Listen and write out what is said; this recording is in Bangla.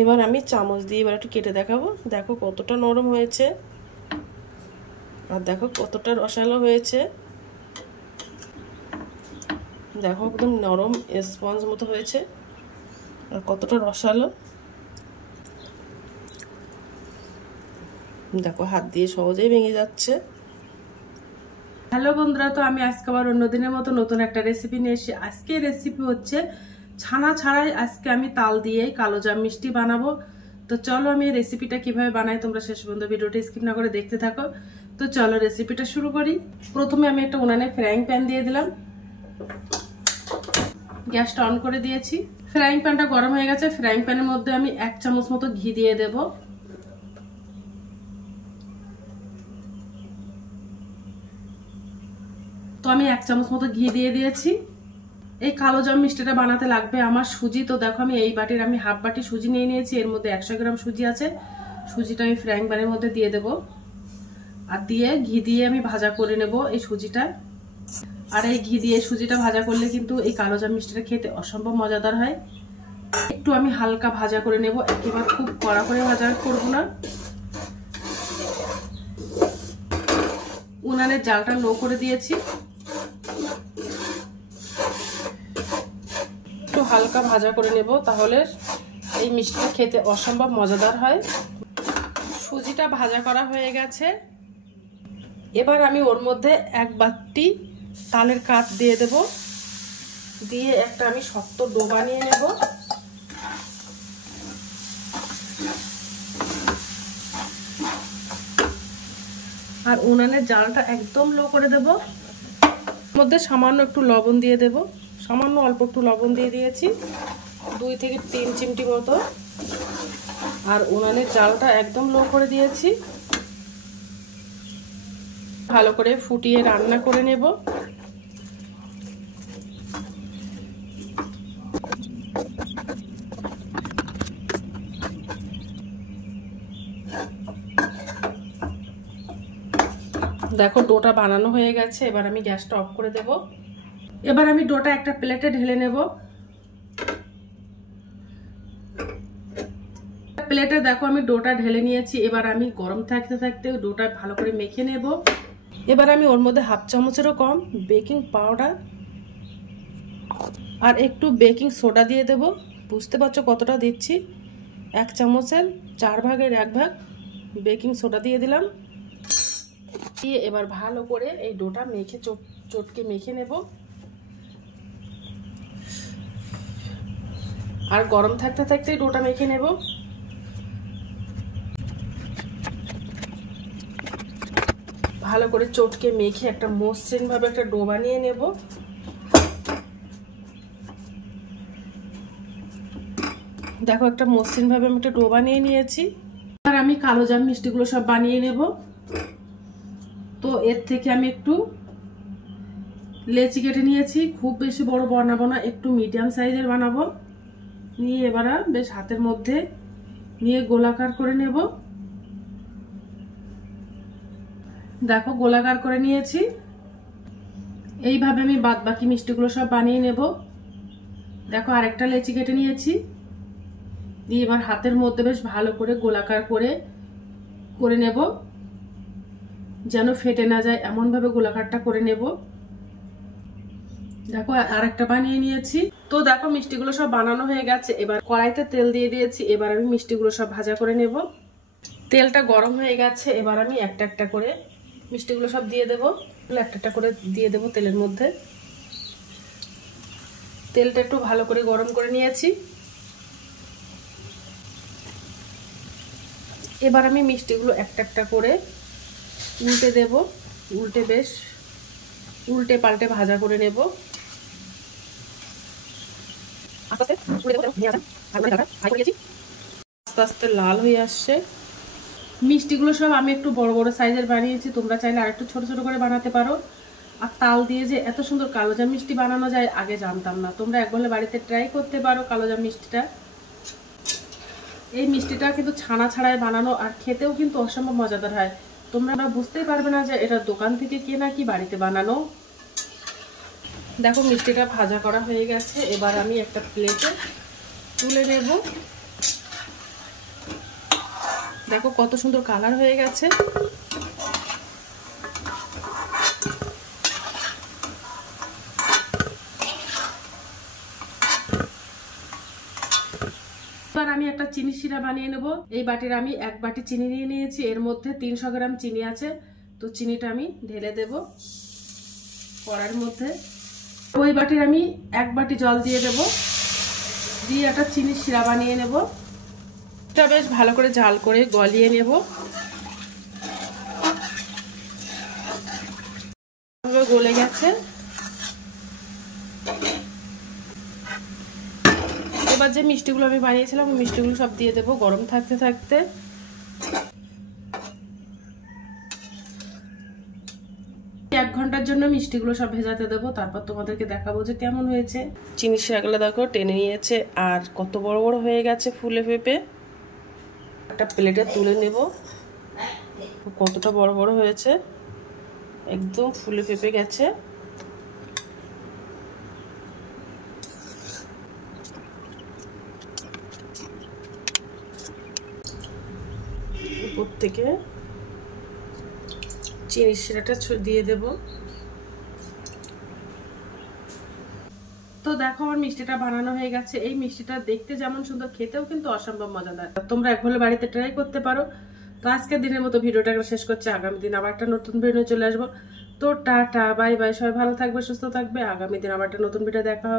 এবার আমি চামচ দিয়ে এবার একটু কেটে দেখাবো। দেখো কতটা নরম হয়েছে আর দেখো কতটা রসালো হয়েছে। দেখো একদম নরম স্পঞ্জ মতো হয়েছে আর কতটা রসালো। দেখো হাত দিয়ে সহজেই ভেঙে যাচ্ছে। হ্যালো বন্ধুরা, তো আমি আজকে আবার অন্যদিনের মতো নতুন একটা রেসিপি নিয়ে এসেছি। আজকে রেসিপি হচ্ছে ছানা ছাড়াই আজকে আমি তাল দিয়ে কালোজাম মিষ্টি বানাবো। তো চলো আমি এই রেসিপিটা কিভাবে বানাই তোমরা শেষ পর্যন্ত ভিডিওটা স্কিপ না করে দেখতে থাকো। তো চলো রেসিপিটা শুরু করি। প্রথমে আমি একটা উনানে ফ্রাইং প্যান দিয়ে দিলাম, গ্যাসটা অন করে দিয়েছি। ফ্রাইং প্যানটা গরম হয়ে গেছে। ফ্রাইং প্যানের মধ্যে আমি 1 চামচ মতো ঘি দিয়ে দেব। তো আমি 1 চামচ মতো ঘি দিয়ে দিয়েছি। এই কালোজাম মিষ্টিটা বানাতে লাগবে আমার সুজি। তো দেখো আমি এই বাটির আমি হাফ বাটি সুজি নিয়ে নিয়েছি। এর মধ্যে 100 গ্রাম সুজি আছে। সুজিটা আমি ফ্রাইং প্যানের মধ্যে দিয়ে দেব আর দিয়ে ঘি দিয়ে আমি ভাজা করে নেব এই সুজিটা। আর এই ঘি দিয়ে সুজিটা ভাজা করলে কিন্তু এই কালোজাম মিষ্টিটা খেতে অসম্ভব মজাদার হয়। একটু আমি হালকা ভাজা করে নেব, একেবারে খুব কড়া করে ভাজা করব না। উনানের জালটা লো করে দিয়েছি। একটু হালকা ভাজা করে নেব, তাহলে এই মিষ্টিটা খেতে অসম্ভব মজাদার হয়। সুজিটা ভাজা করা হয়ে গেছে। এবার আমি ওর মধ্যে 1 বাটি তালের কাঠ দিয়ে দেব। দিয়ে একটা আমি শক্ত ডো বানিয়ে নেব। আর উনানের জালটা একদম লো করে দেব। মধ্যে সামান্য একটু লবণ দিয়ে দেব, সামান্য অল্প একটু লবণ দিয়ে দিয়েছি, 2 থেকে 3 চিমটি মতো। আর উনানের জালটা একদম লো করে দিয়েছি। ভালো করে ফুটিয়ে রান্না করে নেব। দেখো ডোটা বানানো হয়ে গেছে। এবার আমি গ্যাসটা অফ করে দেব। এবার আমি ডোটা একটা প্লেটে ঢেলে নেব। প্লেটে দেখো আমি ডোটা ঢেলে নিয়েছি। এবার আমি গরম থাকতে থাকতে ডোটা ভালো করে মেখে নেব। এবার আমি ওর মধ্যে হাফ চামচেরও কম বেকিং পাউডার আর একটু বেকিং সোডা দিয়ে দেব। বুঝতে পারছো কতটা দিচ্ছি, 1 চামচের 4 ভাগের 1 ভাগ বেকিং সোডা দিয়ে দিলাম। দিয়ে এবার ভালো করে এই ডোটা মেখে চটকে মেখে নেব। আর গরম থাকতে থাকতে ডোটা মেখে নেব। ভালো করে চটকে মেখে একটা মসৃণ ভাবে একটা ডো বানিয়ে নেব। দেখো একটা মসৃণ ভাবে আমি একটা ডো বানিয়ে নিয়েছি। আর আমি কালোজাম মিষ্টিগুলো সব বানিয়ে নেব। তো এর থেকে আমি একটু লেচি কেটে নিয়েছি। খুব বেশি বড় বানাবো না, একটু মিডিয়াম সাইজের বানাবো। নিয়ে এবার বেশ হাতের মধ্যে নিয়ে গোলাকার করে নেব। দেখো গোলাকার করে নিয়েছি। এইভাবে আমি বাদ বাকি মিষ্টিগুলো সব বানিয়ে নেব। দেখো আরেকটা লেচি কেটে নিয়েছি। দিয়ে এবার হাতের মধ্যে বেশ ভালো করে গোলাকার করে নেব, যেন ফেটে না যায় এমন ভাবে গোলাকারটা করে নেব। দেখো আরেকটা বানিয়ে নিয়েছি। তো দেখো মিষ্টিগুলো সব বানানো হয়ে গেছে। এবার কড়াইতে তেল দিয়ে দিয়েছি। এবার আমি মিষ্টিগুলো সব ভাজা করে নেব। তেলটা গরম হয়ে গেছে। এবার আমি একটা একটা করে মিষ্টিগুলো সব দিয়ে দেবো। একটা একটা করে দিয়ে দেবো তেলের মধ্যে। তেলটা একটু ভালো করে গরম করে নিয়েছি। এবার আমি মিষ্টিগুলো একটা একটা করে উল্টে দেব। বেশ উল্টে পাল্টে ভাজা করে নেব। আস্তে আস্তে লাল হয়ে আসছে। মিষ্টিগুলো সব আমি একটু বড় বড় সাইজের বানিয়েছি। তোমরা চাইলে আর একটু ছোট ছোট করে বানাতে পারো। আর তাল দিয়ে যে এত সুন্দর কালোজাম মিষ্টি বানানো যায় আগে জানতাম না। তোমরা একবার বাড়িতে ট্রাই করতে পারো কালোজাম মিষ্টিটা। এই মিষ্টিটা কিন্তু ছানা ছাড়াই বানানো আর খেতেও কিন্তু অসম্ভব মজাদার হয়। তোমরা বুঝতেই পারবে না যে এটা দোকান থেকে কেনা কি বাড়িতে বানানো। দেখো মিষ্টিটা ভাজা করা হয়ে গেছে। এবার আমি একটা প্লেটে তুলে নেব। দেখো কত সুন্দর কালার হয়ে গেছে। এবার আমি একটা চিনি শিরা বানিয়ে নেব। এই বাটির আমি 1 বাটি চিনি নিয়ে নিয়েছি, এর মধ্যে 300 গ্রাম চিনি আছে। তো চিনিটা আমি ঢেলে দেব কড়াইয়ের মধ্যে। ওই বাটির আমি 1 বাটি জল দিয়ে দেব, দিয়ে একটা চিনি শিরা বানিয়ে নেব। এটা বেশ ভালো করে জাল করে গলিয়ে নেব। গলে গেছে। এবার যে মিষ্টিগুলো আমি বানিয়েছিলাম ওই মিষ্টিগুলো সব দিয়ে দেবো গরম থাকতে থাকতে। 1 ঘন্টার জন্য মিষ্টিগুলো সব ভেজাতে দেবো, তারপর তোমাদেরকে দেখাবো যে কেমন হয়েছে। চিনি শিরাগুলো দেখো টেনে নিয়েছে আর কত বড় বড় হয়ে গেছে ফুলে ফেপে। একটা প্লেটে তুলে নেব। কতটা বড় বড় হয়েছে, একদম ফুলে ফেপে গেছে। উপর থেকে চিনি শিরাটা দিয়ে দেব। তো দেখো আমার মিষ্টিটা বানানো হয়ে গেছে। এই মিষ্টিটা দেখতে যেমন সুন্দর, খেতেও কিন্তু অসম্ভব মজাদার। তোমরা একবার বাড়িতে ট্রাই করতে পারো। তো আজকের দিনের মতো ভিডিওটা শেষ করছি। আগামী দিন আবার একটা নতুন ভিডিও চলে আসবো। তো টাটা বাই বাই, সবাই ভালো থাকবে, সুস্থ থাকবে। আগামী দিন আবার একটা নতুন ভিডিও দেখা হবে।